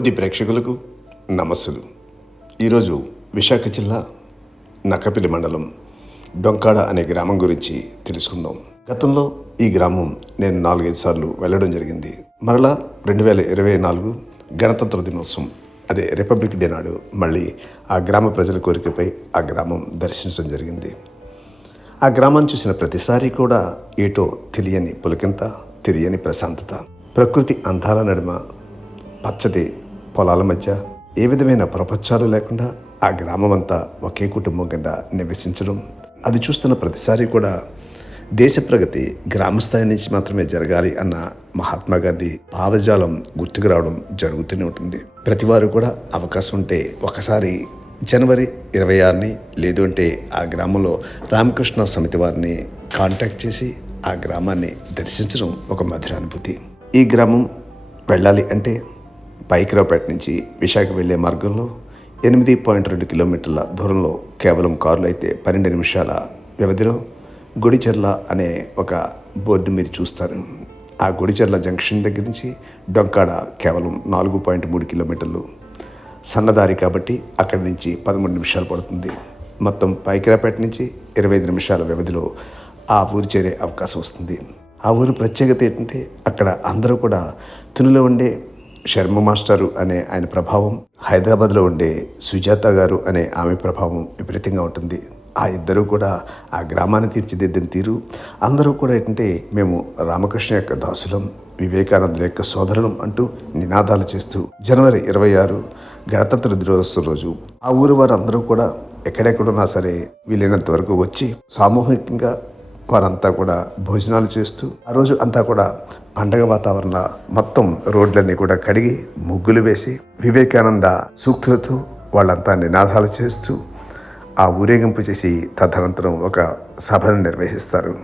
కొద్ది ప్రేక్షకులకు నమస్సులు. ఈరోజు విశాఖ జిల్లా నక్కపిల్లి మండలం డొంకాడ అనే గ్రామం గురించి తెలుసుకుందాం. గతంలో ఈ గ్రామం నేను నాలుగైదు సార్లు వెళ్ళడం జరిగింది. మరలా రెండు వేల ఇరవై నాలుగు గణతంత్ర దినోత్సవం అదే రిపబ్లిక్ డే నాడు మళ్ళీ ఆ గ్రామ ప్రజల కోరికపై ఆ గ్రామం దర్శించడం జరిగింది. ఆ గ్రామాన్ని చూసిన ప్రతిసారి కూడా ఏటో తెలియని పులకింత తెలియని ప్రశాంతత. ప్రకృతి అందాల నడుమ పచ్చటి పొలాల మధ్య ఏ విధమైన ప్రపంచాలు లేకుండా ఆ గ్రామం అంతా ఒకే కుటుంబం కింద నివసించడం అది చూస్తున్న ప్రతిసారి కూడా దేశ ప్రగతి గ్రామ స్థాయి నుంచి మాత్రమే జరగాలి అన్న మహాత్మా గాంధీ భావజాలం గుర్తుకు రావడం జరుగుతూనే ఉంటుంది. ప్రతి వారు కూడా అవకాశం ఉంటే ఒకసారి జనవరి ఇరవై ఆరుని లేదు అంటే ఆ గ్రామంలో రామకృష్ణ సమితి వారిని కాంటాక్ట్ చేసి ఆ గ్రామాన్ని దర్శించడం ఒక మధుర అనుభూతి. ఈ గ్రామం వెళ్ళాలి అంటే పైకిరావుపేట నుంచి విశాఖ వెళ్ళే మార్గంలో ఎనిమిది పాయింట్ రెండు కిలోమీటర్ల దూరంలో కేవలం కారులు అయితే పన్నెండు నిమిషాల వ్యవధిలో గుడిచెర్ల అనే ఒక బోర్డు మీరు చూస్తారు. ఆ గుడిచెర్ల జంక్షన్ దగ్గర నుంచి డొంకాడ కేవలం నాలుగు పాయింట్ మూడు కిలోమీటర్లు. సన్నదారి కాబట్టి అక్కడి నుంచి పదమూడు నిమిషాలు పడుతుంది. మొత్తం పైకిరాపేట నుంచి ఇరవై ఐదు నిమిషాల వ్యవధిలో ఆ ఊరు చేరే అవకాశం వస్తుంది. ఆ ఊరు ప్రత్యేకత ఏంటంటే అక్కడ అందరూ కూడా తునిలో ఉండే శర్మ మాస్టారు అనే ఆయన ప్రభావం హైదరాబాద్లో ఉండే సుజాత గారు అనే ఆమె ప్రభావం విపరీతంగా ఉంటుంది. ఆ ఇద్దరూ కూడా ఆ గ్రామాన్ని తీర్చిదిద్దిన తీరు. అందరూ కూడా ఏంటంటే మేము రామకృష్ణ యొక్క దాసులం వివేకానందుల యొక్క సోదరులం అంటూ నినాదాలు చేస్తూ జనవరి ఇరవై ఆరు గణతంత్ర దినోత్సవం రోజు ఆ ఊరు వారందరూ కూడా ఎక్కడెక్కడున్నా సరే వీలైనంత వరకు వచ్చి సామూహికంగా వారంతా కూడా భోజనాలు చేస్తూ ఆ రోజు అంతా కూడా పండగ వాతావరణ మొత్తం రోడ్లన్నీ కూడా కడిగి ముగ్గులు వేసి వివేకానంద సూక్తులతో వాళ్ళంతా నినాదాలు చేస్తూ ఆ ఊరేగింపు చేసి తదనంతరం ఒక సభను నిర్వహిస్తారు.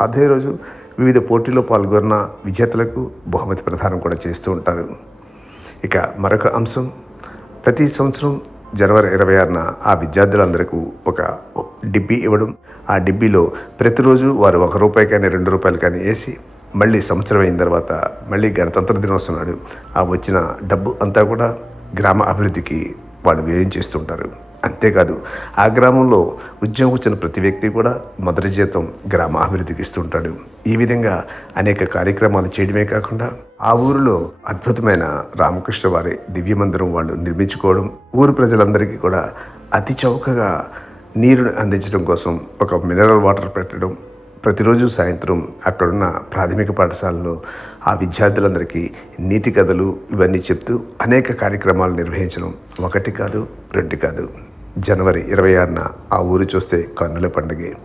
అదే రోజు వివిధ పోటీల్లో పాల్గొన్న విజేతలకు బహుమతి ప్రదానం కూడా చేస్తూ ఉంటారు. ఇక మరొక అంశం ప్రతి సంవత్సరం జనవరి ఇరవై ఆరున ఆ విద్యార్థులందరికీ ఒక డిబ్బీ ఇవ్వడం. ఆ డిబ్బీలో ప్రతిరోజు వారు ఒక రూపాయి కానీ రెండు రూపాయలు కానీ వేసి మళ్ళీ సంవత్సరం అయిన తర్వాత మళ్ళీ గణతంత్ర దినోత్సవం నాడు ఆ వచ్చిన డబ్బు అంతా కూడా గ్రామ అభివృద్ధికి వాళ్ళు వ్యయం చేస్తుంటారు అంతేకాదు ఆ గ్రామంలో ఉద్యోగం వచ్చిన ప్రతి వ్యక్తి కూడా మొదటి జీతం గ్రామ అభివృద్ధికి ఇస్తుంటాడు. ఈ విధంగా అనేక కార్యక్రమాలు చేయడమే కాకుండా ఆ ఊరిలో అద్భుతమైన రామకృష్ణ వారి దివ్య మందిరం వాళ్ళు నిర్మించుకోవడం ఊరు ప్రజలందరికీ కూడా అతి చౌకగా నీరుని అందించడం కోసం ఒక మినరల్ వాటర్ పెట్టడం ప్రతిరోజు సాయంత్రం అక్కడున్న ప్రాథమిక పాఠశాలలో ఆ విద్యార్థులందరికీ నీతి కథలు ఇవన్నీ చెప్తూ అనేక కార్యక్రమాలు నిర్వహించడం ఒకటి కాదు రెండు కాదు. జనవరి ఇరవై ఆరున ఆ ఊరు చూస్తే కన్నుల పండుగే.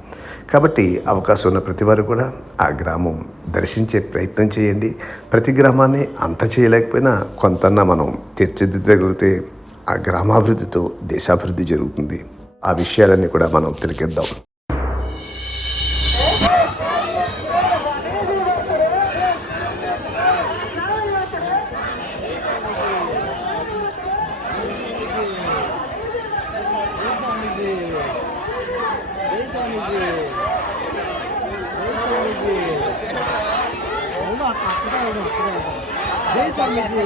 కాబట్టి అవకాశం ఉన్న ప్రతి వారు కూడా ఆ గ్రామం దర్శించే ప్రయత్నం చేయండి. ప్రతి గ్రామాన్ని అంత చేయలేకపోయినా కొంతన్నా మనం తీర్చిదిద్దగలిగితే ఆ గ్రామాభివృద్ధితో దేశాభివృద్ధి జరుగుతుంది. ఆ విషయాలన్నీ కూడా మనం తిరిగిద్దాం జై స్వామీజీ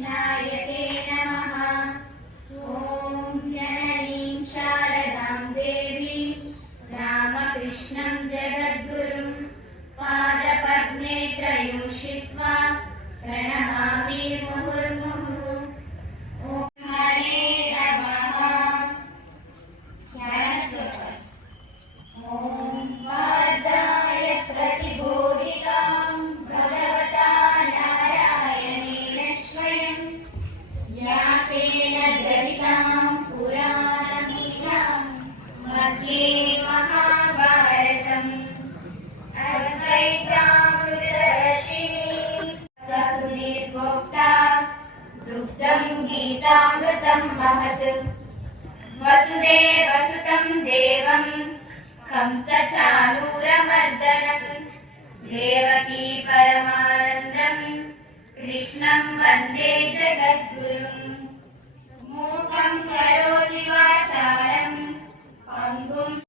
रामकृष्णाय ते महत् वसुदेवसुतं देवं ूरमर्दनम् देवकी परमानन्दम् कृष्णं वन्दे जगद्गुरुम् मूकं करोति वाचालम् पङ्गुम्